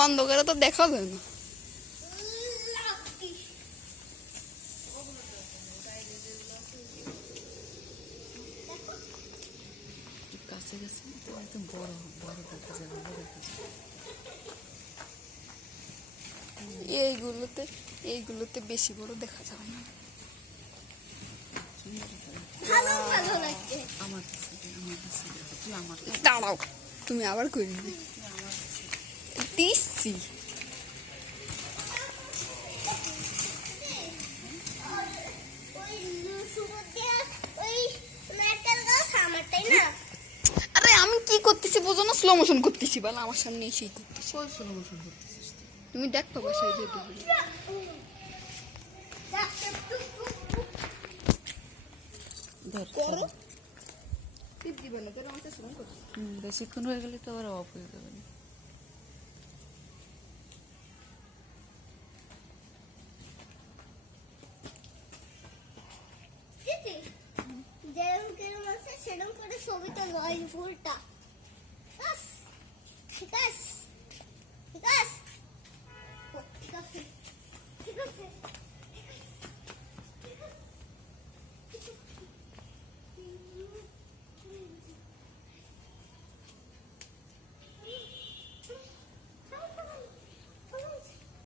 অন্ধকারে তো দেখা যায় না। কাছে গেছে একদম বড় বড় দেখা যাবে, এইগুলোতে বেশি বড় দেখা যাবে না। আমার কাছে তুই আমার দাঁড়াও, তুমি আবার করি দিচ্ছি। আরে আমি কি করতেছি বোঝো না? স্লো মোশন করতেছি, বল আমার সামনে এসেই করতেছি। স্লো মোশন করতেছিস তুমি দেখো বাসায় যেতে করো। টিপ দিবে না, তোর আমাকে শুরু করো। বেশিক্ষণ হয়ে গেলে তো আবার অফ হয়ে যাবে না। যেরকম আছে সেরকম করে ছবিটা লয় ফুলটা।